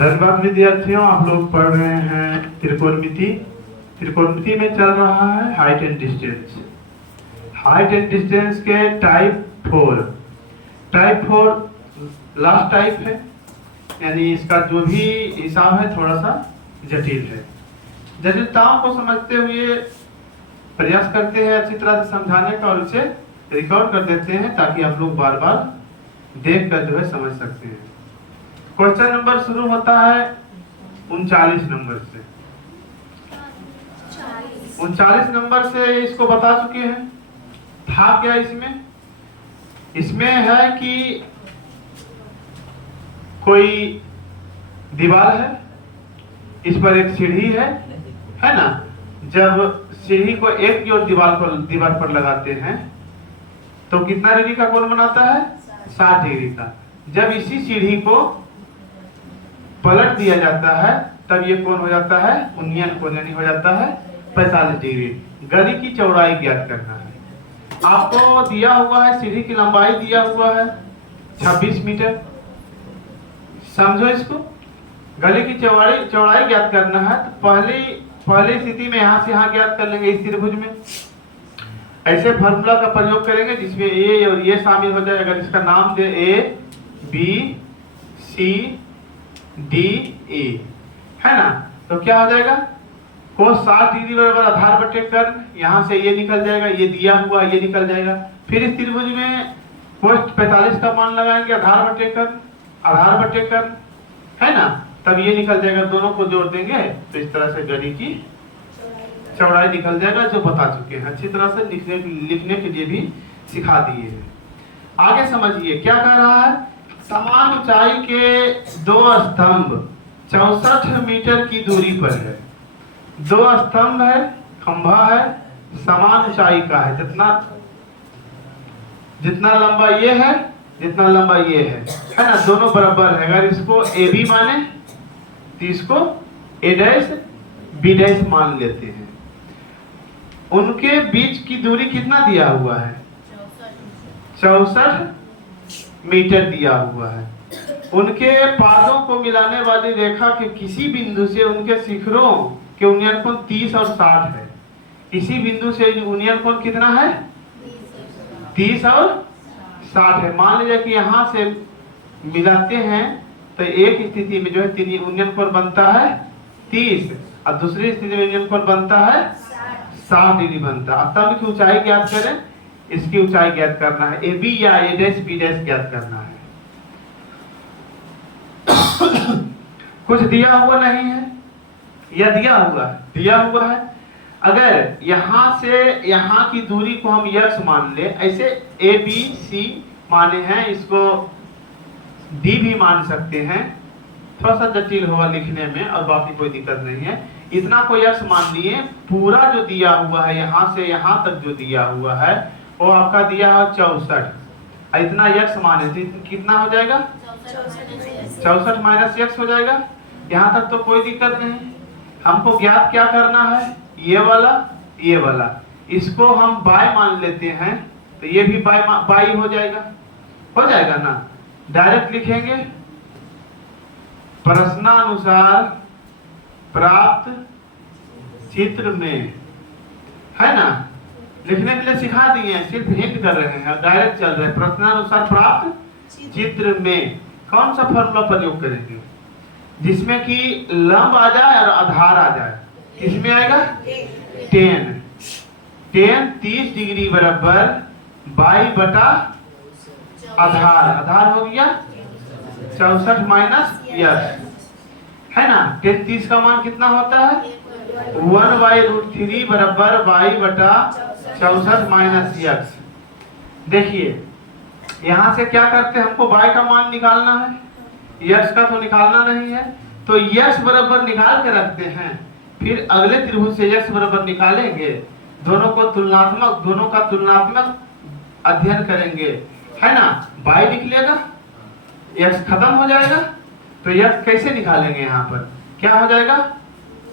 धन्यवाद विद्यार्थियों, आप लोग पढ़ रहे हैं त्रिकोणमिति। त्रिकोणमिति में चल रहा है height and distance. Height and distance के टाइप 4। टाइप 4 लास्ट टाइप है, यानी इसका जो भी हिसाब है थोड़ा सा जटिल है। जटिलताओं को समझते हुए प्रयास करते हैं अच्छी तरह से समझाने का और उसे रिकॉर्ड कर देते हैं ताकि आप लोग बार बार देख कर जो है समझ सकते हैं। क्वेश्चन नंबर शुरू होता है 39 नंबर से। 39 नंबर से इसको बता चुके हैं। था क्या इसमें? इसमें है कि कोई दीवार है, इस पर एक सीढ़ी है ना। जब सीढ़ी को एक की ओर दीवार पर लगाते हैं तो कितना डिग्री का कोण बनाता है? 60 डिग्री का। जब इसी सीढ़ी को पलट दिया जाता है तब ये कोण हो जाता है उन्नयन कोण, यानी हो जाता है 45 डिग्री। गली की चौड़ाई ज्ञात करना है। आपको दिया हुआ है सीढ़ी की लंबाई दिया हुआ है 26 मीटर। समझो इसको। गली की चौड़ाई ज्ञात करना है तो पहली स्थिति में यहां से यहां ज्ञात कर लेंगे इस त्रिभुज में। ऐसे फार्मूला का प्रयोग करेंगे जिसमें ए और ये शामिल हो जाए। अगर इसका नाम दे ए बी सी डी ए, है ना, तो क्या हो जाएगा? कोस 60 डिग्री बराबर आधार बटे कर्ण। यहाँ से ये निकल जाएगा, ये दिया हुआ ये निकल जाएगा। फिर इस त्रिभुज में कोस 45 का मान लगाएंगे, आधार बटे कर्ण, है ना, तब ये निकल जाएगा। दोनों को जोड़ देंगे तो इस तरह से गली की चौड़ाई निकल जाएगा, जो बता चुके हैं। अच्छी तरह से लिखने के लिए भी सिखा दिए हैं। आगे समझिए क्या कह रहा है। समान ऊंचाई के दो स्तंभ 64 मीटर की दूरी पर है। दो स्तंभ है, खंभा है, समान ऊंचाई का है। जितना लंबा ये है जितना लंबा ये है ना, दोनों बराबर है। अगर इसको ए बी माने तो इसको ए डैश बी डैश मान लेते हैं। उनके बीच की दूरी कितना दिया हुआ है? 64 मीटर दिया हुआ है। उनके पादों को मिलाने वाली रेखा के किसी बिंदु से उनके शिखरों के उन्नयन कोण 30 और 60 है। इसी बिंदु से उन्नयन कोण कितना है? 30 और 60 है। मान लीजिए कि यहाँ से मिलाते हैं तो एक स्थिति में जो है उन्नयन कोण बनता है 30 और दूसरी स्थिति में उन्नयन कोण बनता है 60 डिग्री बनता है। स्तंभ की ऊंचाई ज्ञात करें, इसकी ऊंचाई ज्ञात करना है। ए बी या ए डैश बी डैश ज्ञात करना है। कुछ दिया हुआ नहीं है या दिया हुआ है। अगर यहां से यहां की दूरी को हम x मान ले, ऐसे ए बी सी माने हैं, इसको डी भी मान सकते हैं। थोड़ा सा जटिल होगा लिखने में और बाकी कोई दिक्कत नहीं है। इतना को x मान लिए। पूरा जो दिया हुआ है यहां से यहां तक जो दिया हुआ है वो आपका दिया है 64। इतना x माने तो कितना हो जाएगा? 64 माइनस x हो जाएगा। यहाँ तक तो कोई दिक्कत नहीं। हमको ज्ञात क्या करना है? ये वाला। इसको हम बाय मान लेते हैं तो ये भी बाई हो जाएगा ना। डायरेक्ट लिखेंगे प्रश्नानुसार प्राप्त चित्र में, है ना। लिखने के लिए सिखा दिए हैं, सिर्फ हिंट कर रहे हैं, डायरेक्ट चल रहे हैं। प्रश्नानुसार प्राप्त चित्र में कौन सा फॉर्मूला प्रयोग करेंगे? जिसमें कि लंब आ जाए और आधार आ जाए। किसमें आएगा? 10 30 डिग्री बराबर बाई बटा आधार हो गया 64 माइनस x, है ना। 10 30 का मान कितना होता है? 1/√3 बराबर बाई बटा 64 माइनस x। देखिए यहां से क्या करते हैं, हमको y का मान निकालना है, x का तो निकालना नहीं है, तो x बराबर निकाल के रखते हैं। फिर अगले त्रिभुज से x बराबर निकालेंगे। दोनों का तुलनात्मक अध्ययन करेंगे, है ना। y निकलेगा, x खत्म हो जाएगा, तो x कैसे निकालेंगे? यहाँ पर क्या हो जाएगा?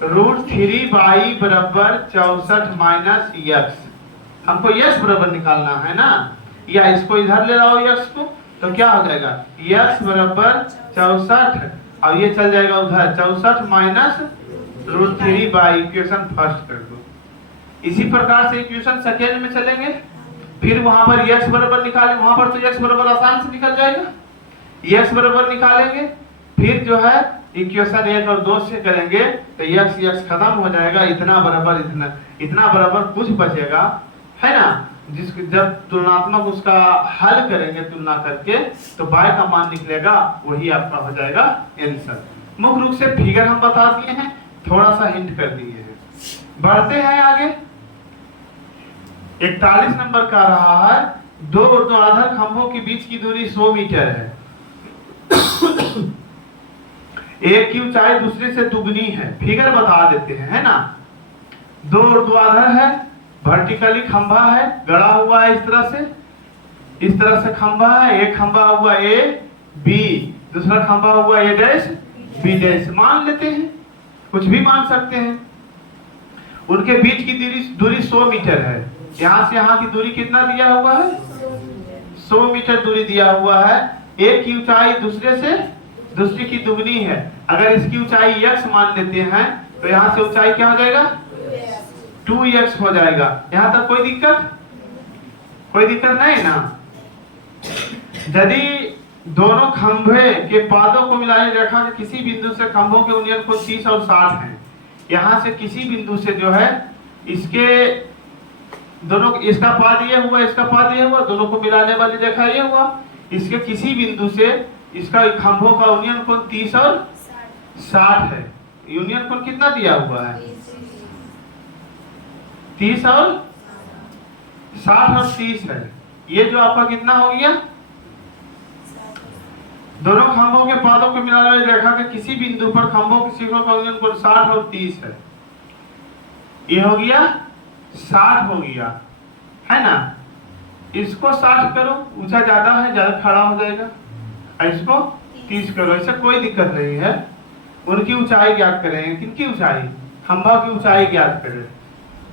√3 बाई बराबर 64 माइनस x। हमको x बराबर निकालना है ना, या इसको इधर ले आओ x को, तो क्या हो जाएगा? x बराबर 64 और ये चल जाएगा उधर 64 माइनस √3 बाई इक्वेशन फर्स्ट कर दो। इसी प्रकार से इक्वेशन सेकेंड में चलेंगे, फिर वहां पर x बराबर निकालें, वहां पर तो x बराबर आसान से निकल जाएगा, x बराबर निकालेंगे, फिर जो है इक्वेशन 1 और 2 से करेंगे तो x खत्म हो जाएगा, इतना बराबर इतना बराबर कुछ बचेगा, है ना, जिसको जब तुलनात्मक उसका हल करेंगे तुलना करके तो y का मान निकलेगा, वही आपका हो जाएगा आंसर। मुख्य रूप से फिगर हम बता दिए हैं, थोड़ा सा हिंट कर दिए हैं। बढ़ते हैं आगे। 41 नंबर का रहा है, दो ऊर्ध्वाधर खंभों के बीच की दूरी 100 मीटर है। एक की ऊंचाई दूसरे से दुगनी है। फिगर बता देते हैं, है ना। दो ऊर्ध्वाधर है, वर्टिकली खंभा है, गड़ा हुआ है इस तरह से खंभा है। एक खंभा हुआ ए बी, दूसरा खंभा हुआ ए डैश बी डैश, मान लेते हैं, कुछ भी मान सकते हैं। उनके बीच की दूरी 100 मीटर है। यहाँ से यहाँ की दूरी कितना दिया हुआ है? 100 मीटर दूरी दिया हुआ है। एक की ऊंचाई दूसरी की दुगनी है। अगर इसकी ऊंचाई x मान लेते हैं तो यहाँ से ऊंचाई क्या हो जाएगा? 2x हो जाएगा। यहाँ तक कोई दिक्कत नहीं ना। यदि दोनों खंभे के पादों को मिलाने रेखा के किसी बिंदु से खंभों के यूनियन को 30 और 60 है। यहाँ से किसी बिंदु से जो है इसके दोनों, इसका पाद ये हुआ, इसका पाद ये हुआ, दोनों को मिलाने वाली रेखा ये हुआ। इसके किसी बिंदु से इसका खंभों का यूनियन कोण 30 और 60 है। यूनियन कोण कितना दिया हुआ है? 30 और 60 और 30 है। ये जो आपका कितना हो गया? दोनों खंभों के पादों को मिलाने वाली रेखा के किसी बिंदु पर खंभों के शिखरों का यूनियन कोण 60 और 30 है। ये हो गया 60 हो गया, है ना। इसको 60 करो, ऊंचा ज्यादा है, ज्यादा खड़ा हो जाएगा। इसको 30 करो, ऐसा कोई दिक्कत नहीं है। उनकी ऊंचाई ज्ञात करेंगे। किनकी ऊंचाई? खंभा की ऊंचाई ज्ञात करें।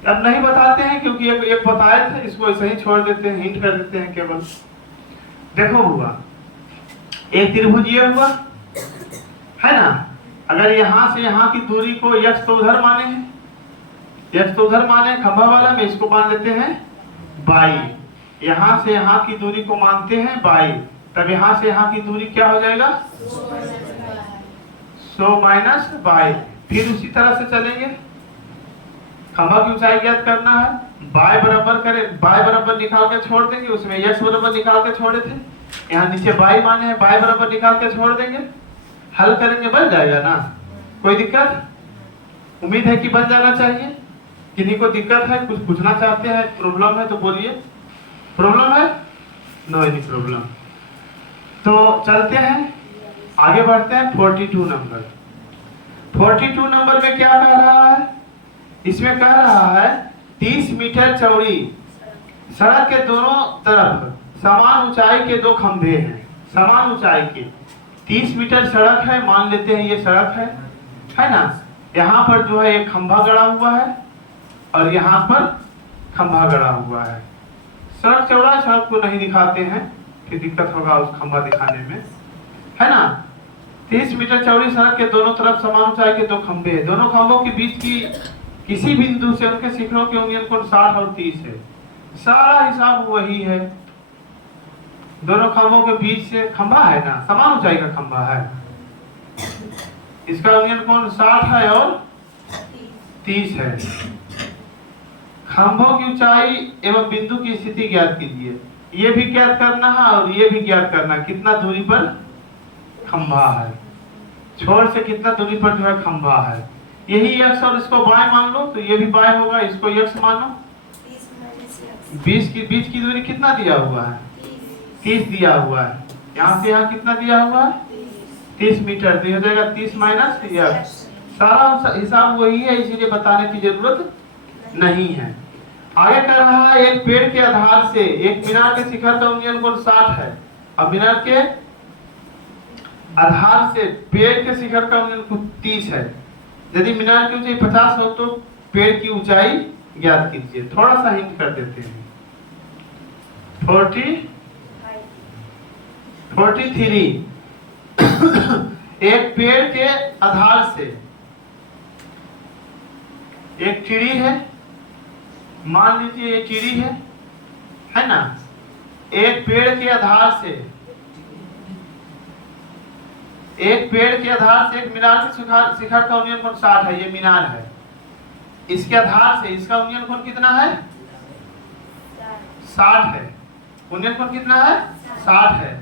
अब नहीं बताते हैं क्योंकि एक बताए थे, इसको ऐसे ही छोड़ देते हैं, हिंट कर देते हैं केवल। देखो हुआ एक त्रिभुज ये हुआ, है ना। अगर यहाँ से यहाँ की दूरी को x तो उधर माने हैं, x तो उधर माने खंभा वाला में, इसको मान लेते हैं y। यहाँ से यहाँ की दूरी को मानते हैं y, तब यहाँ से यहाँ की दूरी क्या हो जाएगा? 100 माइनस y। फिर उसी तरह से चलेंगे, खंभा की ऊंचाई ज्ञात करना है। y बराबर करें, y बराबर निकाल के छोड़ देंगे, उसमें x बराबर निकाल के छोड़े थे, यहाँ नीचे y माने हैं, y बराबर निकाल के छोड़ देंगे, हल करेंगे, बन जाएगा ना। कोई दिक्कत? उम्मीद है कि बन जाना चाहिए। किन्हीं को दिक्कत है, कुछ पूछना चाहते हैं, प्रॉब्लम है तो बोलिए। प्रॉब्लम है? No any problem. तो चलते हैं, आगे बढ़ते हैं। 42 नंबर। 42 नंबर में क्या कह रहा है? इसमें कह रहा है 30 मीटर चौड़ी सड़क के दोनों तरफ समान ऊंचाई के दो खंभे हैं। समान ऊंचाई के 30 मीटर सड़क है, मान लेते हैं ये सड़क है ना। यहाँ पर जो है एक खंभा गड़ा हुआ है और यहाँ पर खंभा गड़ा हुआ है। सड़क चौड़ा, सड़क को नहीं दिखाते हैं, फिर दिक्कत होगा उस खंभा दिखाने में, है ना। 30 मीटर चौड़ी सड़क के दोनों तरफ समान ऊंचाई के दो खंभे हैं। दोनों खंभों के बीच की किसी बिंदु से उनके शिखरों के यूनियन कोण 60 और 30 है। सारा हिसाब वही है। दोनों खंभों के बीच से खंभा है ना, समान ऊंचाई का खंभा है, इसका यूनियन कोण 60 है और 30 है। खंभों की ऊंचाई एवं बिंदु की स्थिति ज्ञात कीजिए। ये भी ज्ञात करना है और ये भी ज्ञात करना, कितना दूरी पर खंभा है, छोर से कितना दूरी पर जो है खंभा है। यही x और इसको y मान लो तो ये भी y होगा, इसको x मानो। 20 की बीच की दूरी कितना दिया हुआ है? 30 दिया हुआ है। यहाँ से यहाँ कितना दिया हुआ है? 30 मीटर। तो हो जाएगा 30 माइनस x। सारा हिसाब वही है, इसीलिए बताने की जरूरत नहीं है। आगे कर रहा है एक पेड़ के आधार से एक मीनार के शिखर का यूनियन कोण 60 है। अब मीनार के आधार से पेड़ के शिखर का यूनियन कोण 30 है। यदि मीनार की ऊंचाई 50 हो तो पेड़ की ऊंचाई ज्ञात कीजिए। थोड़ा सा हिंट कर देते हैं। 43 एक पेड़ के आधार से, एक चिड़ी है, मान लीजिए ये चिड़ी है ना, एक पेड़ के आधार से, एक पेड़ के आधार से एक मीनार के शिखर का उन्नयन कोण 60 है। ये मीनार है, इसके आधार से इसका उन्नयन कोण कितना है? 60 है। उन्नयन कोण कितना है? 60 है।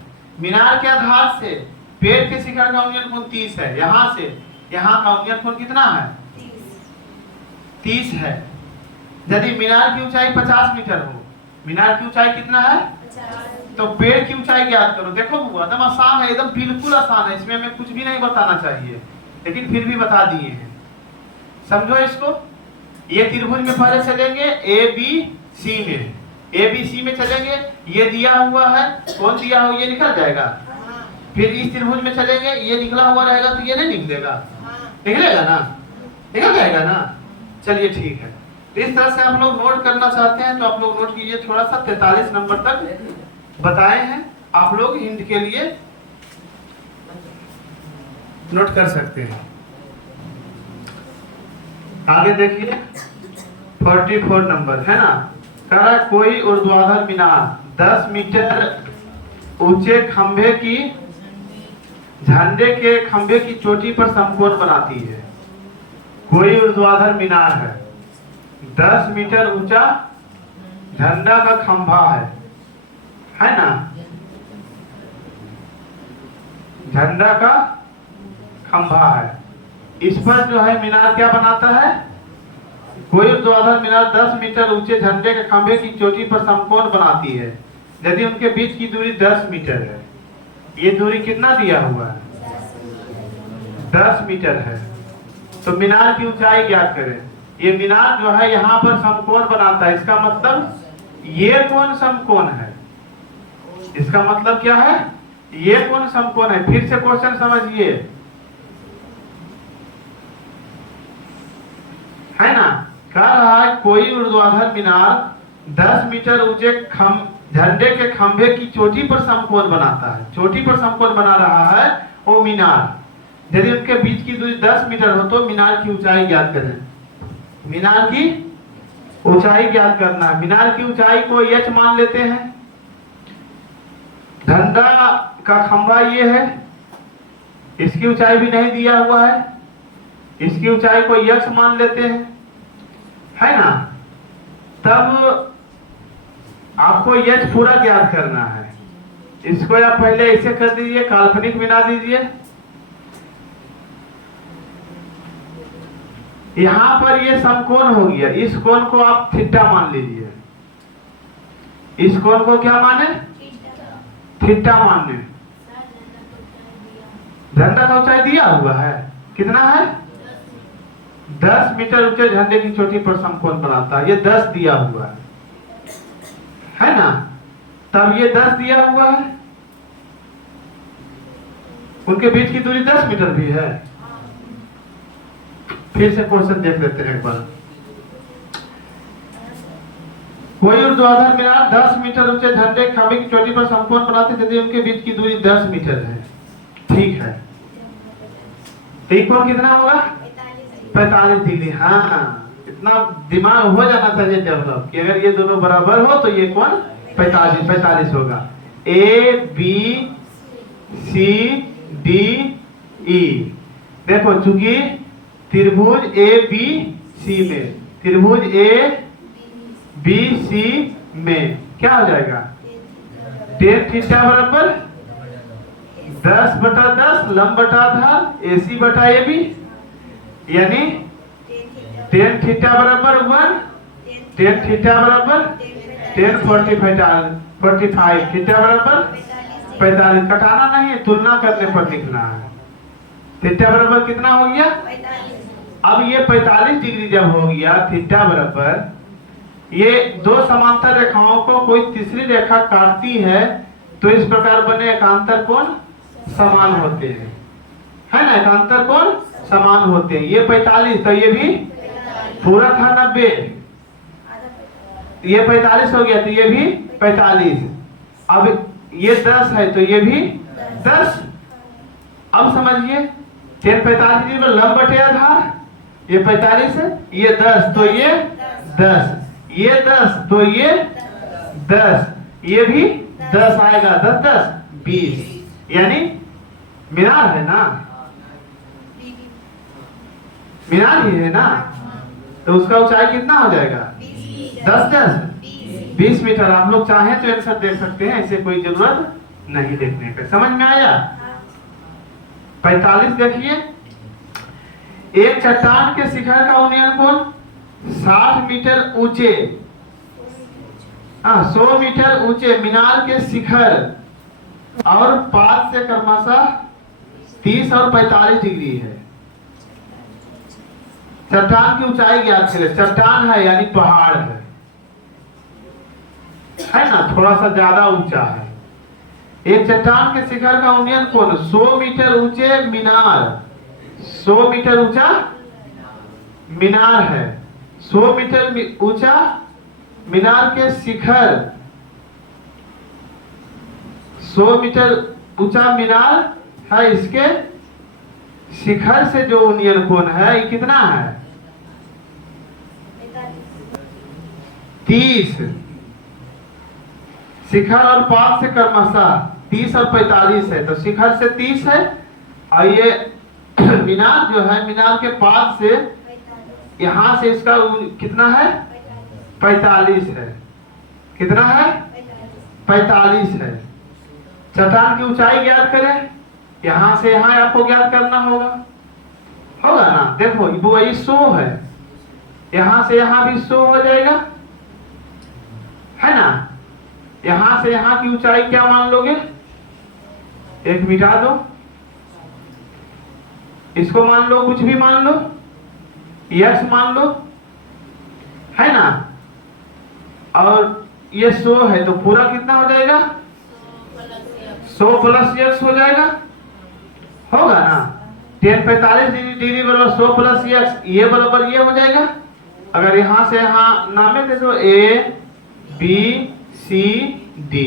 मीनार के आधार से पेड़ के शिखर का उन्नयन कोण 30 है। यहाँ से यहाँ का उन्नयन कोण कितना है? 30 है। यदि मीनार की ऊंचाई 50 मीटर हो, मीनार की ऊंचाई कितना है? 50। तो पेड़ की ऊंचाई ज्ञात करो। देखो एकदम आसान है, एकदम बिल्कुल आसान है, इसमें हमें कुछ भी नहीं बताना चाहिए, लेकिन फिर भी बता दिए हैं। समझो इसको। ये त्रिभुज में पहले चलेंगे ए बी सी में, ए बी सी में चलेंगे, ये दिया हुआ है, कौन दिया हो ये निकल जाएगा। फिर इस त्रिभुज में चलेंगे, ये निकला हुआ रहेगा तो ये नहीं निकलेगा, निकलेगा ना, निकल जाएगा ना। चलिए ठीक है। इस तरह से आप लोग नोट करना चाहते हैं तो आप लोग नोट कीजिए। थोड़ा सा 43 नंबर तक बताए हैं, आप लोग हिंट के लिए नोट कर सकते हैं। आगे देखिए 44 नंबर है ना। कह रहा कोई ऊर्ध्वाधर मीनार 10 मीटर ऊंचे खंभे की, झंडे के खंभे की चोटी पर समकोण बनाती है। कोई ऊर्ध्वाधर मीनार है, 10 मीटर ऊंचा झंडा का खंभा है ना, झंडा का खंभा है। इस पर जो है मीनार क्या बनाता है? कोई ऊर्ध्वाधर मीनार 10 मीटर ऊंचे झंडे के खंभे की चोटी पर समकोण बनाती है यदि उनके बीच की दूरी 10 मीटर है। ये दूरी कितना दिया हुआ है? 10 मीटर है। तो मीनार की ऊंचाई ज्ञात करें। ये मीनार जो है यहाँ पर समकोण बनाता है, इसका मतलब ये कोण समकोण है। इसका मतलब क्या है? ये कोण समकोण है। फिर से क्वेश्चन समझिए, है ना। कह रहा है कोई ऊर्ध्वाधर मीनार 10 मीटर ऊंचे झंडे के खंभे की चोटी पर समकोण बनाता है। चोटी पर समकोण बना रहा है वो मीनार। यदि उनके बीच की दूरी 10 मीटर हो तो मीनार की ऊंचाई ज्ञात करें। मीनार की ऊंचाई ज्ञात करना है। मीनार की ऊंचाई को h मान लेते हैं। झंडा का खंभा ये है, इसकी ऊंचाई भी नहीं दिया हुआ है, इसकी ऊंचाई को x मान लेते हैं, है ना। तब आपको h पूरा ज्ञात करना है। इसको आप पहले ऐसे कर दीजिए, काल्पनिक बना दीजिए। यहां पर ये समकोण हो गया, इस कोण को आप थीटा मान लीजिए। इस कोण को क्या माने? थीटा माने। झंडा का ऊंचाई दिया हुआ है, कितना है? 10 मीटर ऊंचे झंडे की चोटी पर समकोण बनाता है। ये 10 दिया हुआ है ना। तब ये 10 दिया हुआ है, उनके बीच की दूरी 10 मीटर भी है। फिर से क्वेश्चन देख लेते हैं एक बार। कोई ऊर्ध्वाधर मीनार 10 मीटर ऊंचे झंडे खंभे की चोटी पर समकोण बनाते यदि उनके बीच की दूरी 10 मीटर है। ठीक है, तो कोण कितना होगा? 45 डिग्री। हाँ, इतना दिमाग हो जाना चाहिए डेवलप कि अगर ये दोनों बराबर हो तो ये कोण 45 होगा। A B C D E. देखो चूंकि त्रिभुज ए बी सी में, त्रिभुज ए बी सी में क्या हो जाएगा? tan थीटा बराबर 10/10 लंब बटा आधार AC बटा AB, यानी tan थीटा बराबर 1, tan थीटा बराबर tan 45 थीटा बराबर 45। कटाना नहीं है, तुलना करने पर लिखना है। थीटा बराबर कितना हो गया? अब ये 45 डिग्री जब हो गया थीटा बराबर, ये दो समांतर रेखाओं को कोई तीसरी रेखा काटती है तो इस प्रकार बने एकांतर कोण समान होते हैं, है ना। एकांतर कोण समान होते हैं। ये 45 तो ये भी पूरा था 90, ये 45 हो गया तो ये भी 45। अब ये 10 है तो ये भी 10, अब समझिए 1045 डिग्री पर लंब बटे आधार, ये 45 है, ये 10 तो ये 10, ये 10 तो ये 10, ये भी 10 आएगा, 10 10 20, यानी मीनार है ना, मीनार ही है ना, तो उसका ऊंचाई कितना हो जाएगा 10 10 20 मीटर। आप लोग चाहें तो आंसर देख सकते हैं, ऐसे कोई जरूरत नहीं देखने का। समझ में आया? 45 देखिए, एक चट्टान के शिखर का उन्नयन कोण 60 मीटर ऊंचे, 100 मीटर ऊंचे मीनार के शिखर और पाद से क्रमशः 30 और 45 डिग्री है। चट्टान की ऊंचाई ज्ञात करें। चट्टान है यानी पहाड़ है ना, थोड़ा सा ज्यादा ऊंचा है। एक चट्टान के शिखर का उन्नयन कोण 100 मीटर ऊंचे मीनार, 100 मीटर ऊंचा मीनार है, 100 मीटर ऊंचा मीनार के शिखर, 100 मीटर ऊंचा मीनार है, इसके शिखर से जो उन्नयन कोण है ये कितना है 30। शिखर और पाद से क्रमशः 30 और 45 है, तो शिखर से 30 है और ये मीनार जो है, मीनार के पाद से यहां से इसका कितना है 45 है, कितना है 45 है। चट्टान की ऊंचाई ज्ञात करें, यहां से यहां आपको ज्ञात करना होगा ना। देखो वो वही 100 है, यहां से यहां भी 100 हो जाएगा, है ना। यहां से यहां की ऊंचाई क्या मान लोगे, एक मिटा दो, इसको मान लो, कुछ भी मान लो, यक्स मान लो, है ना। और ये 100 है तो पूरा कितना हो जाएगा 100 प्लस यक्स हो जाएगा, होगा ना। 1045 डिग्री बराबर 100 प्लस यक्स, ये बराबर ये हो जाएगा। अगर यहां से यहां नामे दे दो ए बी सी डी,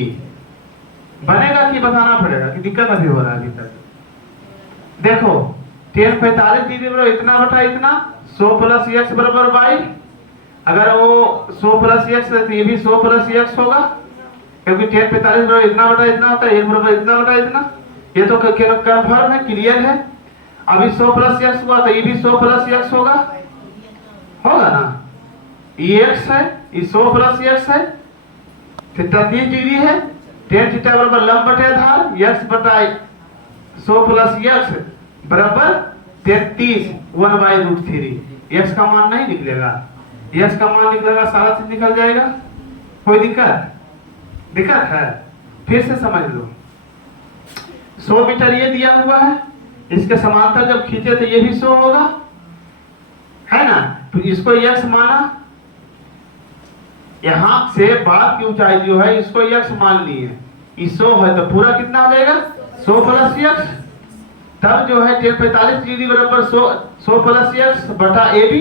बनेगा कि बताना पड़ेगा कि दिक्कत अभी हो रहा है अभी तक। देखो 1045 डिग्री बराबर इतना बटा इतना, 100 प्लस एक्स बराबर 22। अगर वो 100 प्लस एक्स है तो ये भी 100 प्लस एक्स होगा, क्योंकि 1045 बराबर इतना बटा इतना होता है, 1 बराबर इतना बटा इतना। ये तो कंफर्म है, क्लियर है। अभी 100 प्लस एक्स हुआ तो ये भी 100 प्लस एक्स होगा ना। ये एक्स है, ये 100 प्लस एक्स है, थीटा 30 डिग्री है, tan थीटा बराबर लंब बटे आधार, x बटा 100 प्लस x बराबर 33 1/√3। x का मान नहीं निकलेगा, x का मान निकलेगा, सारा चीज निकल जाएगा। कोई दिक्कत है? फिर से समझ लो, 100 मीटर ये दिया हुआ है, इसके समांतर जब खींचे तो ये भी 100 होगा, है ना। तो इसको x माना, यहां से बाद की ऊंचाई जो है इसको x मान लिए, 100 है तो पूरा कितना हो जाएगा 100 प्लस x। तब जो है 1045 डिग्री बराबर 100 प्लस x बटा AB,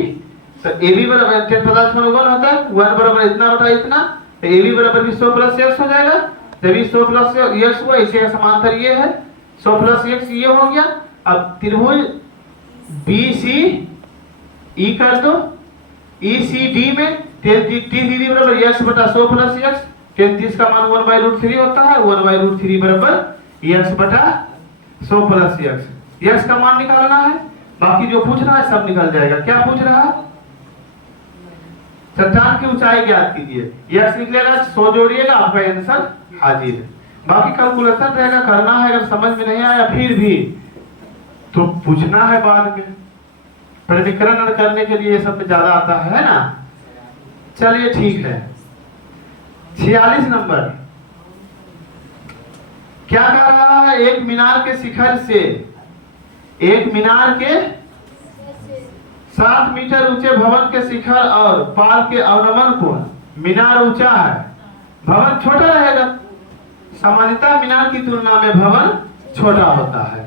तो AB बराबर 1045 में 1 होता है, 1 बराबर इतना बटा इतना, तो AB बराबर भी 100 प्लस x हो जाएगा। जब 100 प्लस x हुआ, इसे समांतर ये है, 100 प्लस x ये हो गया। अब त्रिभुज BCE कर दो, ECD में 30 डिग्री बराबर x बटा 100 प्लस x, 33 का मान 1/√3 होता है, 1/√3 बराबर x बटा 100 प्लस x का मान निकालना है। बाकी जो पूछ रहा है सब निकल जाएगा। क्या पूछ रहा है, चट्टान की ऊंचाई ज्ञात कीजिए, x निकलेगा, 100 जोड़िएगा, आपका आंसर हाजिर है। बाकी कैलकुलेशन रहेगा, करना है। अगर समझ में नहीं आया फिर भी तो पूछना है बाद में, प्रविकरण करने के लिए ये सब ज्यादा आता है ना। चलिए ठीक है। 46 नंबर क्या कर रहा है, एक मीनार के शिखर से, एक मीनार के 7 मीटर ऊंचे भवन के शिखर और पाल के अवनमन कोण। मीनार ऊंचा है, भवन छोटा रहेगा। सामान्यतः मीनार की तुलना में भवन छोटा होता है।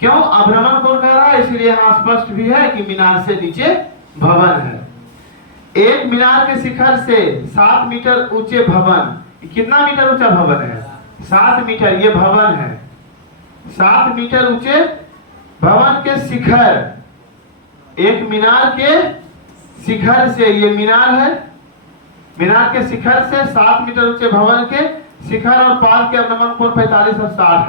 क्यों अवनमन कोण कह रहा है, इसलिए यहाँ स्पष्ट भी है कि मीनार से नीचे भवन है। एक मीनार के शिखर से 7 मीटर ऊंचे भवन, कितना मीटर ऊंचा भवन है 7 मीटर, ये भवन है 7 मीटर ऊंचे भवन के शिखर, एक मीनार के शिखर से, ये मीनार है, मीनार के शिखर से 7 मीटर ऊंचे भवन के शिखर और पाद के अवनमन कोण 45 और 60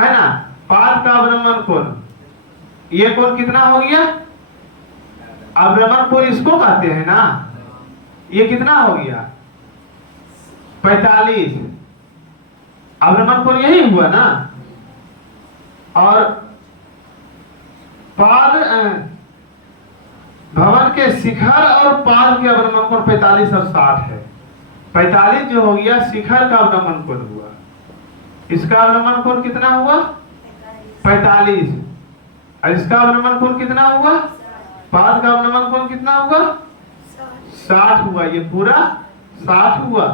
है ना। पाद का अवनमन कोण, ये कोण कितना हो गया? अवनमन कोण इसको कहते हैं ना, ये कितना हो गया? 45। अवनमन कोण यही हुआ ना। और पाद, भवन के शिखर और पाद के अवनमन कोण 45 और 60 है। 45 जो हो गया शिखर का अवनमन कोण हुआ, इसका अवनमन कोण कितना हुआ? 45। और इसका अवनमन कोण कितना हुआ? पाद का अवनमन कोण कितना हुआ? 60 हुआ। ये पूरा 60 हुआ।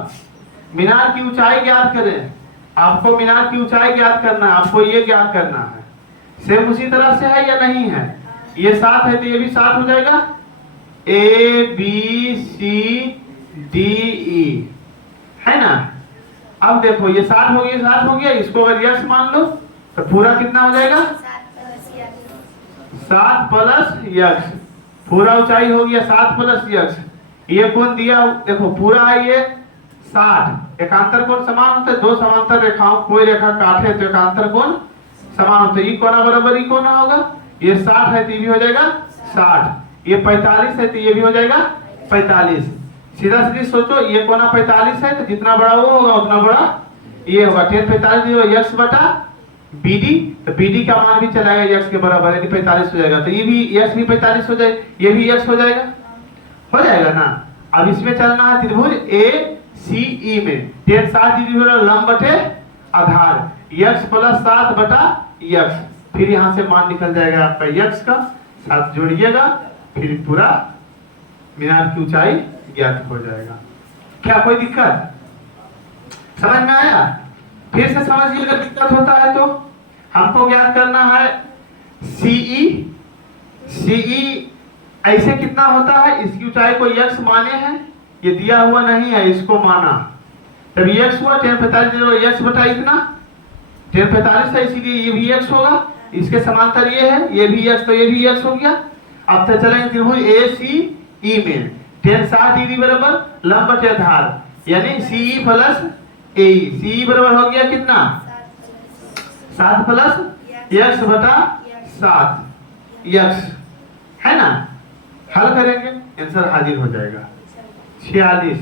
मीनार की ऊंचाई ज्ञात करें। आपको मीनार की ऊंचाई ज्ञात करना है, आपको ये ज्ञात करना है। सेम उसी तरह से है या नहीं है? ये 7 है तो ये भी 7 हो जाएगा। A B C D E है ना। अब देखो ये 7 हो गया, 7 हो गया। इसको अगर यक्स मान लो तो पूरा कितना हो जाएगा? 7 प्लस यक्स। पूरा ऊंचाई हो गया 7 प्लस यक्स। ये कोण दिया, देखो पूरा है ये 60। एकांतर कोण समान होते हैं, दो समांतर रेखाओं कोई रेखा काटे तो एकांतर कोण समान होते हैं। ये कोना बराबर ये कोना होगा। ये 60 है तो ये भी हो जाएगा 60। ये 45 है तो ये भी हो जाएगा 45। सीधा सीधी सोचो, ये कोना 45 है तो जितना बड़ा वो होगा उतना बड़ा ये होगा। 10 45 यक्स बटा BD, तो BD का मान भी चलाएगा यक्स के बराबर, यानी 45 हो जाएगा। तो ये भी यक्स भी 45 हो जाएगा, ये भी यक्स हो जाएगा ना। अब इसमें चलना है त्रिभुज ACE में 10 60 डिग्री लंब बटे आधार, यक्स प्लस 7 बटा यक्स। फिर यहाँ से मान निकल जाएगा आपका यक्स का, साथ जोड़िएगा, फिर पूरा मीनार की ऊंचाई ज्ञात हो जाएगा। क्या कोई दिक्कत समझ में आया? फिर से समझिए, अगर दिक्कत होता है तो हमको ज्ञात करना है CE ऐसे कितना होता है। इसकी ऊंचाई को यक्स माने हैं, ये दिया हुआ नहीं है, इसको माना। तब यक्स हुआ 10 45 यक्स बटा इतना 10 45 है, इसीलिए ये भी यक्स होगा। इसके समांतर ये है, ये भी यक्स, तो ये भी यक्स हो गया। अब तो चलेंगे त्रिभुज ACE में 10 60 डिग्री बराबर लंब बटे आधार, यानी CE प्लस AE। CE बराबर हो गया कितना? 7 प्लस यक्स बटा 7 यक्स है ना। हल करेंगे, आंसर हाजिर हो जाएगा 46।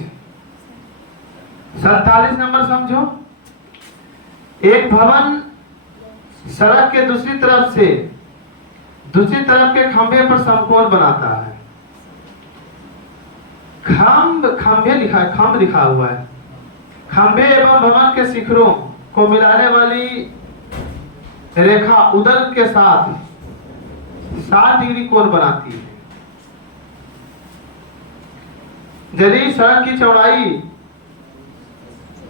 47 नंबर समझो। एक भवन सड़क के दूसरी तरफ के खंभे पर समकोण बनाता है। खंभे लिखा है, खंभ लिखा हुआ है। खंभे एवं भवन के शिखरों को मिलाने वाली रेखा उदर के साथ 60 डिग्री कोण बनाती है। यदि सड़क की चौड़ाई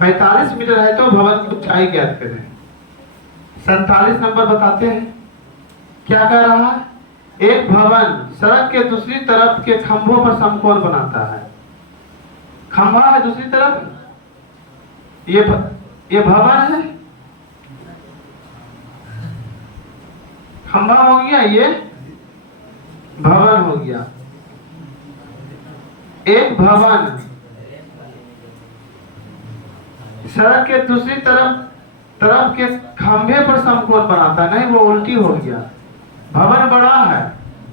45 मीटर है तो भवन की ऊंचाई ज्ञात करें। 47 नंबर बताते हैं क्या कह रहा है। एक भवन सड़क के दूसरी तरफ के खंभों पर समकोण बनाता है। खंभा है दूसरी तरफ, ये भवन है, खंभा हो गया, ये भवन हो गया। एक भवन सड़क के दूसरी तरफ के खंभे पर समकोण बनाता है। नहीं, वो उल्टी हो गया। भवन बड़ा है,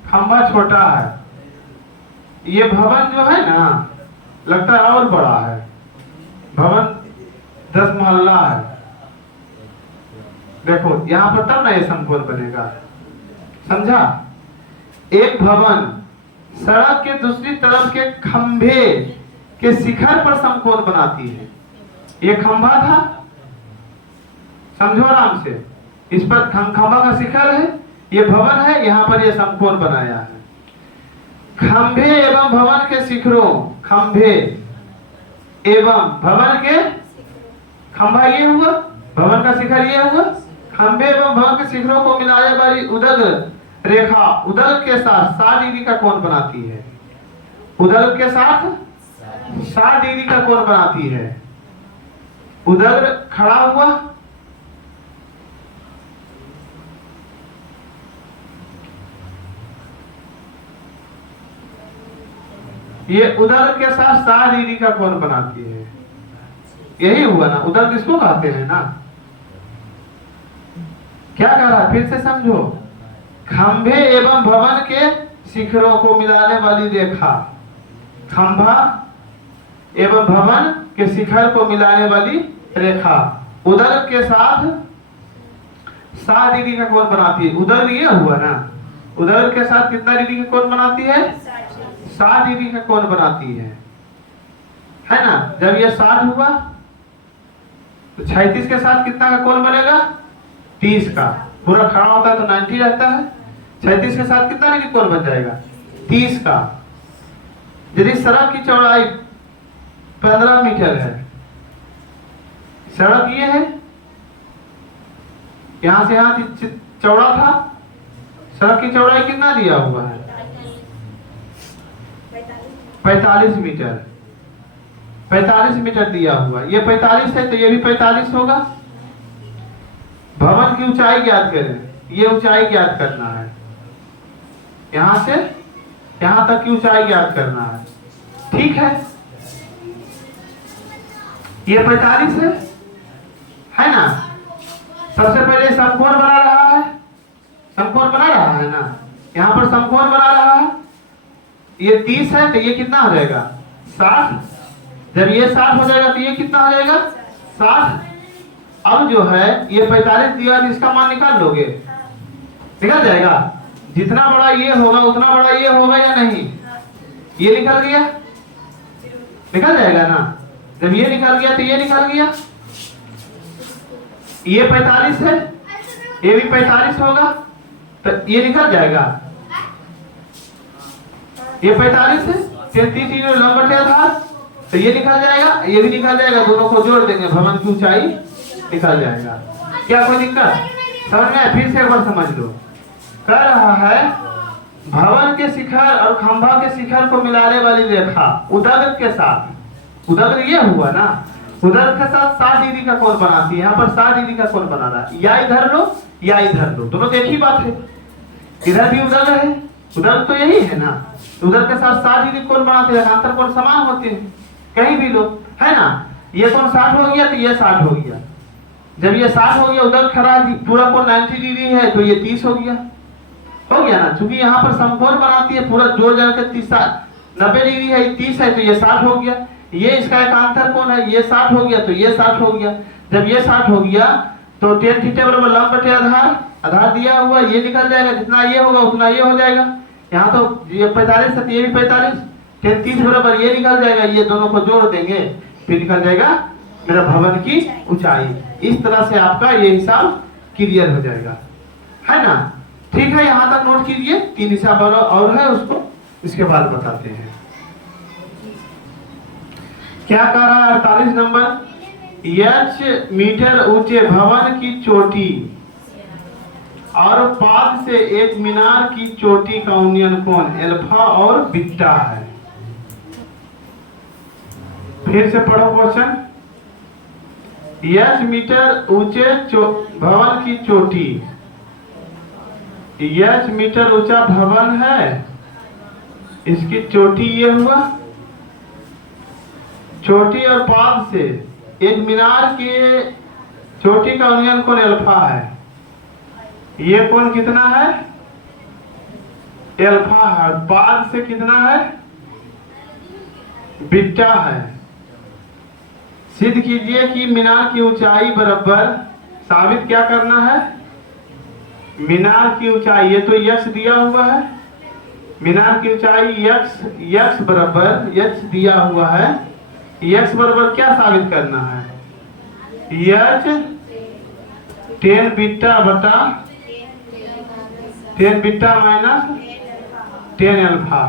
खंभा छोटा है। ये भवन जो है ना, लगता है और बड़ा है। भवन 10 महल्ला है। देखो यहाँ पर तब ना ये समकोण बनेगा, समझा। एक भवन सड़क के दूसरी तरफ के खंभे के शिखर पर समकोण बनाती है। ये खंभा था, समझो आराम से। इस पर खंभा का शिखर है, ये भवन है, यहाँ पर ये समकोण बनाया है। खंभे एवं भवन के शिखरों, खंभे एवं भवन के, खंभा ये हुआ, भवन का शिखर ये हुआ। खंभे एवं भवन के शिखरों को मिलाने वाली उदग रेखा उदग के साथ 60 डिग्री का कोण बनाती है। उदग के साथ 60 डिग्री का कोण बनाती है। उदग खड़ा हुआ, ये उदर के साथ 60 डिग्री का कोण बनाती है। यही हुआ ना, उदर किसको कहते हैं ना। क्या कह रहा है फिर से समझो, खंभे एवं भवन के शिखरों को मिलाने वाली रेखा, खंभा एवं भवन के शिखर को मिलाने वाली रेखा उदर के साथ 60 डिग्री का कोण बनाती है। उदर ये हुआ ना, उदर के साथ कितना डिग्री का कोण बनाती है? 60 डिग्री का कोण बनाती है ना। जब ये 60 हुआ तो 36 के साथ कितना का कोण बनेगा? 30 का। पूरा खड़ा होता है तो 90 रहता है, 36 के साथ कितना डिग्री कोण बन जाएगा? 30 का। यदि सड़क की चौड़ाई 15 मीटर है, सड़क ये है, यहां से यहां चौड़ा था, सड़क की चौड़ाई कितना दिया हुआ है? 45 मीटर। 45 मीटर दिया हुआ, ये 45 है तो ये भी 45 होगा। भवन की ऊंचाई ज्ञात करें, ये ऊंचाई ज्ञात करना है, यहां से यहां तक की ऊंचाई ज्ञात करना है। ठीक है, ये 45 है ना। सबसे पहले समकोण बना रहा है, समकोण बना रहा है ना, यहां पर समकोण बना रहा है। ये 30 है तो ये कितना हो जाएगा? 60। जब ये 60 हो जाएगा तो ये कितना हो जाएगा? 60। अब जो है ये 45 दिया तो इसका मान निकाल लोगे, निकल जाएगा। जितना बड़ा ये होगा उतना बड़ा ये होगा या नहीं? ये निकल गया, निकल जाएगा ना। जब ये निकल गया तो ये निकल गया। ये 45 है, ये भी 45 होगा तो ये निकल जाएगा। ये 45 है, 33 लंब बटे आधार तो ये निकल जाएगा, ये भी निकल जाएगा। दोनों को जोड़ देंगे, भवन की ऊंचाई निकल जाएगा। क्या कोई दिक्कत? समझ में? फिर से एक बार समझ लो। कह रहा है भवन के शिखर और खंभा के शिखर को मिलाने वाली रेखा उदर के साथ, उदर ये हुआ ना, उदर के साथ 60 डिग्री का कोण बनाती है। यहाँ पर 60 डिग्री का कोण बना रहा है, या इधर लो या इधर लो, दोनों एक ही बात है। इधर भी उदर है, उदर तो यही है ना, उदर के साथ 60 डिग्री कोण बनाते हैं, अंतर कोण समान होते हैं, कहीं भी लो, है ना। ये कोण 60 हो गया तो ये 60 हो गया। जब ये 60 हो गया, उधर खड़ा पूरा कोण 90 डिग्री है तो ये 30 हो गया, हो गया ना। चूंकि यहाँ पर समकोण बनाती है, पूरा जोड़ जाकर 90 डिग्री है, 30 है तो ये 60 हो गया। ये इसका एक अंतर कोण है, ये 60 हो गया तो ये 60 हो गया। जब ये 60 हो गया तो tan थीटा बराबर लंब बटे आधार, आधार दिया हुआ, ये निकल जाएगा। जितना ये होगा उतना ये हो जाएगा। यहाँ तो ये 45 है, ये भी 45, tan 30 बराबर ये निकल जाएगा। ये दोनों को जोड़ देंगे फिर निकल जाएगा मेरा भवन की ऊंचाई। इस तरह से आपका ये हिसाब क्लियर हो जाएगा, है ना। ठीक है, यहाँ तक नोट कीजिए। 3 हिसाब और है, उसको इसके बाद बताते हैं। क्या कह रहा है 48 नंबर? h मीटर ऊंचे भवन की चोटी और पाद से एक मीनार की चोटी का उन्नयन कोण अल्फा और बीटा है। फिर से पढ़ो क्वेश्चन। h मीटर ऊंचे भवन की चोटी, h मीटर ऊंचा भवन है, इसकी चोटी ये हुआ, चोटी और पाद से एक मीनार की चोटी का उन्नयन कोण अल्फा है। ये कोण कितना है? अल्फा है। पाद से कितना है? बीटा है। सिद्ध कीजिए कि मीनार की ऊंचाई बराबर, साबित क्या करना है? मीनार की ऊंचाई, ये तो x दिया हुआ है, मीनार की ऊंचाई x बराबर x दिया हुआ है। x बराबर क्या साबित करना है? h tan बीटा बटा tan beta minus tan alpha,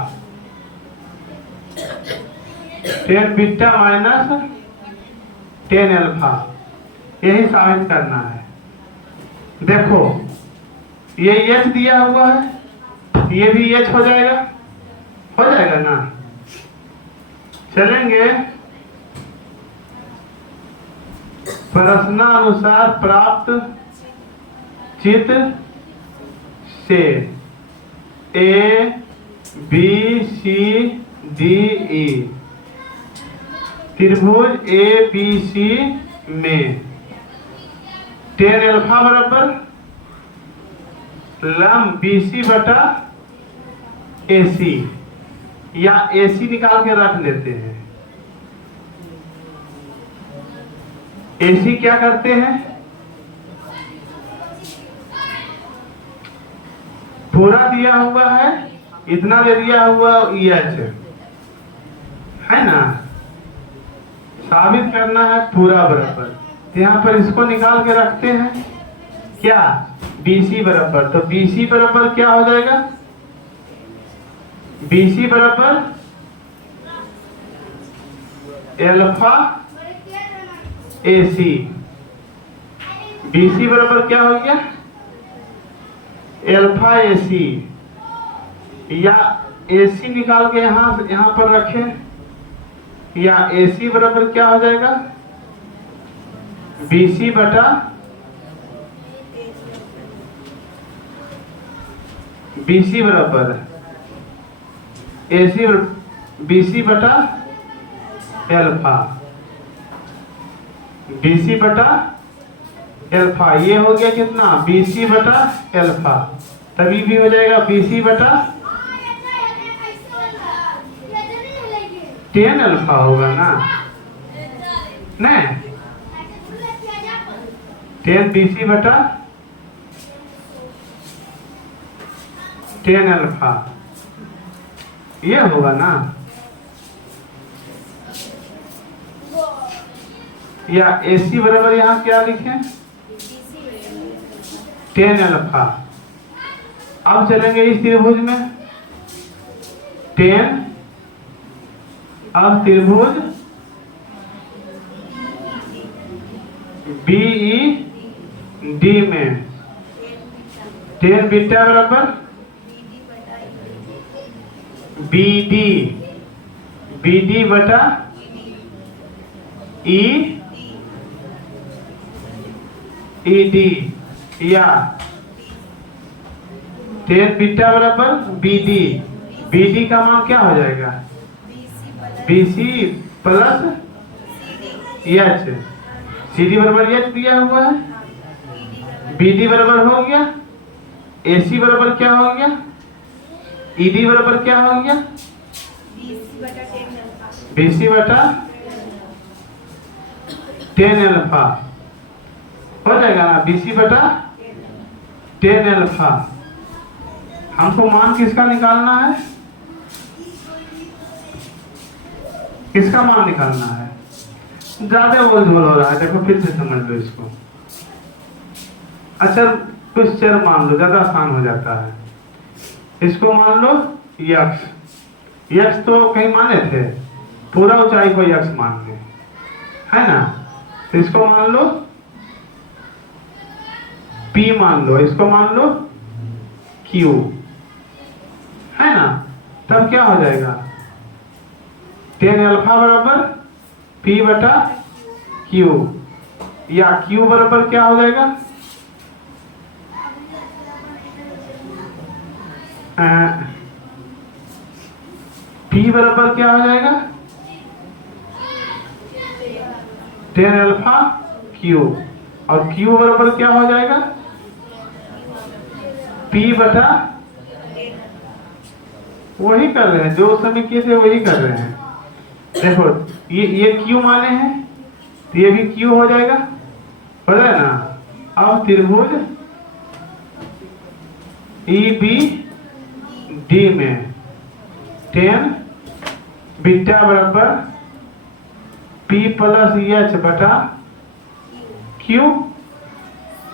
tan beta minus tan alpha, यही साबित करना है। देखो ये h दिया हुआ है, ये भी h हो जाएगा ना। चलेंगे प्रश्नानुसार प्राप्त चित्र से A B C D E. त्रिभुज ए बी सी में tan अल्फा बराबर लंब BC बटा AC, या AC निकाल के रख लेते हैं। AC क्या करते हैं, पूरा दिया हुआ है, इतना दे दिया हुआ EH है ना, साबित करना है पूरा बराबर। यहाँ पर इसको निकाल के रखते हैं क्या, BC बराबर, तो BC बराबर क्या हो जाएगा, BC बराबर अल्फा AC। BC बराबर क्या हो गया, अल्फा AC, या AC निकाल के यहाँ पर रखें, या AC बराबर क्या हो जाएगा, BC बटा BC बराबर AC, BC बटा अल्फा, BC बटा अल्फा। ये हो गया कितना, BC बटा अल्फा, तभी भी हो जाएगा BC बटा tan अल्फा होगा ना, नहीं tan BC बटा tan अल्फा, ये होगा ना, या AC बराबर यहाँ क्या लिखें, tan अल्फा। अब चलेंगे इस त्रिभुज में, tan, अब त्रिभुज BED में tan बीटा बराबर BD बटा ED, या tan बीटा बराबर BD का मान क्या हो जाएगा, BC प्लस EH, CD बराबर EH दिया हुआ है, BD बराबर हो गया, AC बराबर क्या हो गया, ED बराबर क्या हो गया, BC बटा tan अल्फा हो जाएगा ना, BC बटा tan अल्फा। हमको मान किसका निकालना है, किसका मान निकालना है, ज्यादा बोल हो रहा है, देखो फिर से समझ लो इसको। अच्छा कुछ चर मान लो, ज्यादा आसान हो जाता है। इसको मान लो x तो कहीं माने थे, पूरा ऊंचाई को x मान ले, है ना, तो इसको मान लो P मान लो, इसको मान लो Q, है ना, तब क्या हो जाएगा, tan अल्फा बराबर P बटा Q, या Q बराबर क्या हो जाएगा, P बराबर क्या हो जाएगा, tan अल्फा Q, और Q बराबर क्या हो जाएगा, P बटा, वही कर रहे हैं जो उस समय किए थे, वही कर रहे हैं। देखो ये Q माने हैं, तो ये भी Q हो जाएगा, हो जाए ना। अब त्रिभुज EBD में tan बीटा बराबर P प्लस EH बटा Q,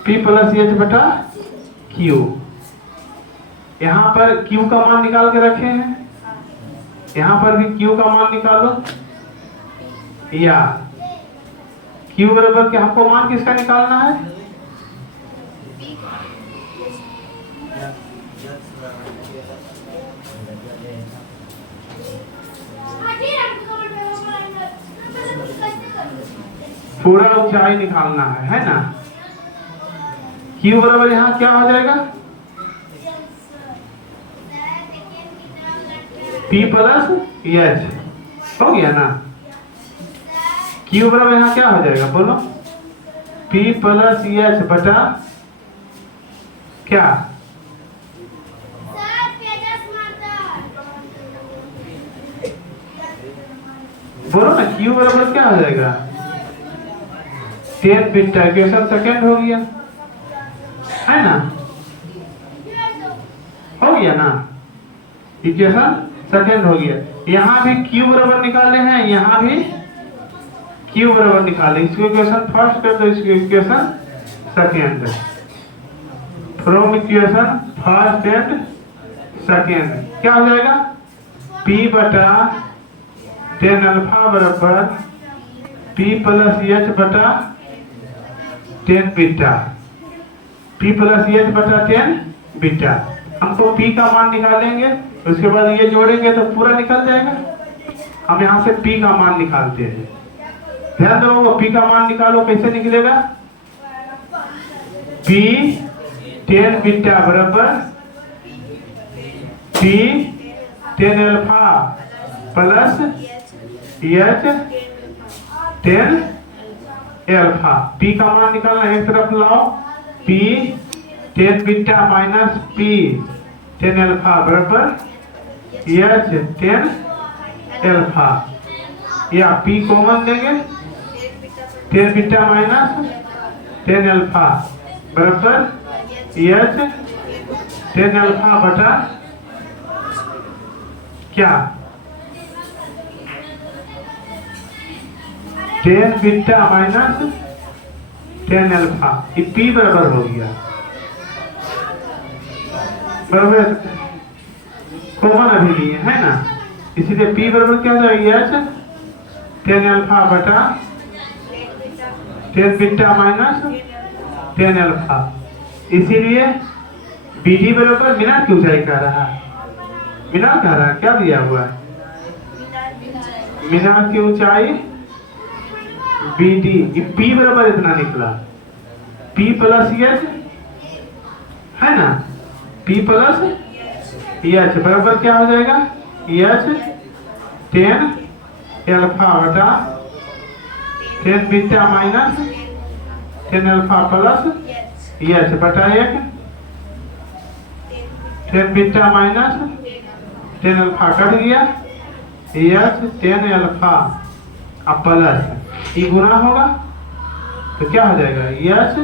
P प्लस EH बटा Q। यहाँ पर Q का मान निकाल के रखे हैं, यहाँ पर भी Q का मान निकालो, या Q बराबर के हमको मान किसका निकालना है, पूरा ऊंचाई निकालना है ना। Q बराबर यहाँ क्या हो जाएगा, P प्लस H हो गया ना। Q बराबर यहाँ क्या हो जाएगा बोलो, P प्लस H बटा क्या, बोलो ना, Q बराबर क्या हो जाएगा 10 बीटा, इक्वेशन सेकेंड हो गया है ना, हो गया ना, इक्वेशन सेकेंड हो गया। यहाँ भी Q बराबर निकाले हैं, यहाँ भी Q बराबर निकाले, इसको इक्वेशन फर्स्ट कर दो, इसको equation second, from equation first and second क्या हो जाएगा, P बटा 10 अल्फा बराबर P प्लस H बटा 10 बीटा, P प्लस H बटा 10 बीटा। हमको P का मान निकालेंगे, उसके बाद ये जोड़ेंगे तो पूरा निकल जाएगा। हम यहाँ से P का मान निकालते हैं, ध्यान दो, वो P का मान निकालो, कैसे निकलेगा, P 10 बीटा बराबर P 10 alpha plus H 10 alpha. P का मान निकालना, एक तरफ लाओ, P 10 beta minus P 10 alpha बराबर H 10 अल्फा, या P कॉमन देंगे, 10 बीटा माइनस 10 अल्फा बराबर H 10 अल्फा बटा क्या 10 बीटा माइनस 10 अल्फा, ये P बराबर हो गया, बराबर कॉमन अभी लिए है ना, इसीलिए P बराबर क्या हो जाएगा H 10 अल्फा बटा 10 बीटा माइनस 10 अल्फा। इसीलिए BD बराबर मीनार की ऊंचाई कह रहा है, मीनार कह रहा है, क्या दिया हुआ है, मीनार की ऊंचाई BD, P बराबर इतना निकला, P प्लस H है ना, P प्लस H बराबर क्या हो जाएगा H 10 अल्फा बटा 10 beta minus 10 alpha plus H बटा 1 10 बीटा माइनस 10 अल्फा कट गया, H 10 अल्फा अब प्लस ये गुना होगा तो क्या हो जाएगा H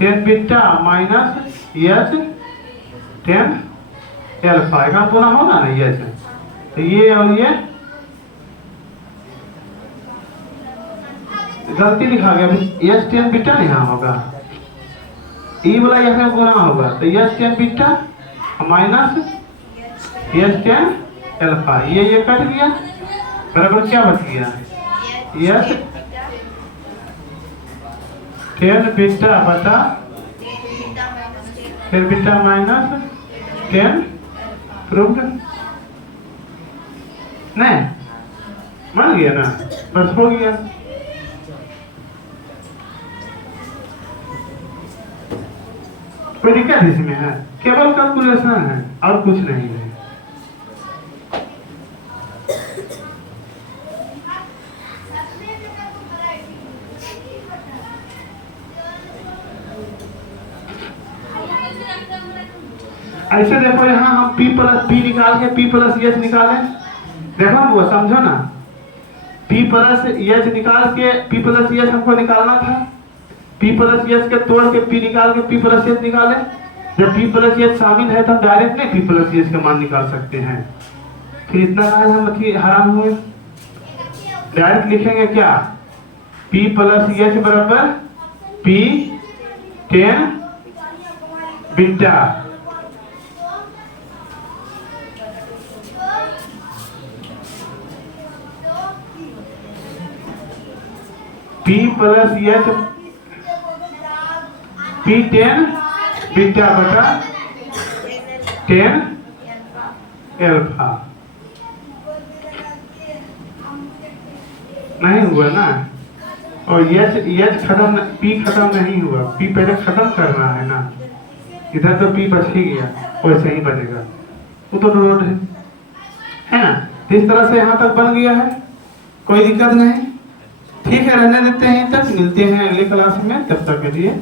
10 beta minus H 10 alpha, एक गुना होगा ना H, तो ये और ये गलती लिखा गया, H 10 बीटा यहाँ होगा, ई वाला यहाँ गुना होगा, तो H 10 beta minus H 10 alpha, ये कट गया, बराबर क्या बच गया H 10 बीटा बटा 10 बीटा माइनस 10 प्रूव्ड, नहीं बन गया ना, बस हो गया। कोई दिक्कत इसमें है, केवल कैलकुलेशन है और कुछ नहीं है। ऐसे देखो, यहाँ हम P प्लस P निकाल के P प्लस H निकाले, देखो वो समझो ना, P प्लस H निकाल के P प्लस H हमको निकालना था, P प्लस H के तोड़ के P निकाल के P प्लस H निकाले, जब P प्लस H शामिल है तो हम डायरेक्ट नहीं P प्लस H का मान निकाल सकते हैं, फिर इतना हम हराम हुए, डायरेक्ट लिखेंगे क्या, P प्लस H बराबर P 10 beta P plus H P 10 beta बटा 10 अल्फा, नहीं हुआ ना, और H खत्म, P खत्म नहीं हुआ, P पहले खत्म करना है ना, इधर तो P बच ही गया, वैसे ही बचेगा, वो तो नोट है। है ना। तो इस तरह से यहाँ तक बन गया है, कोई दिक्कत नहीं। ठीक है, रहने देते हैं तक, मिलते हैं अगले क्लास में, तब तक के लिए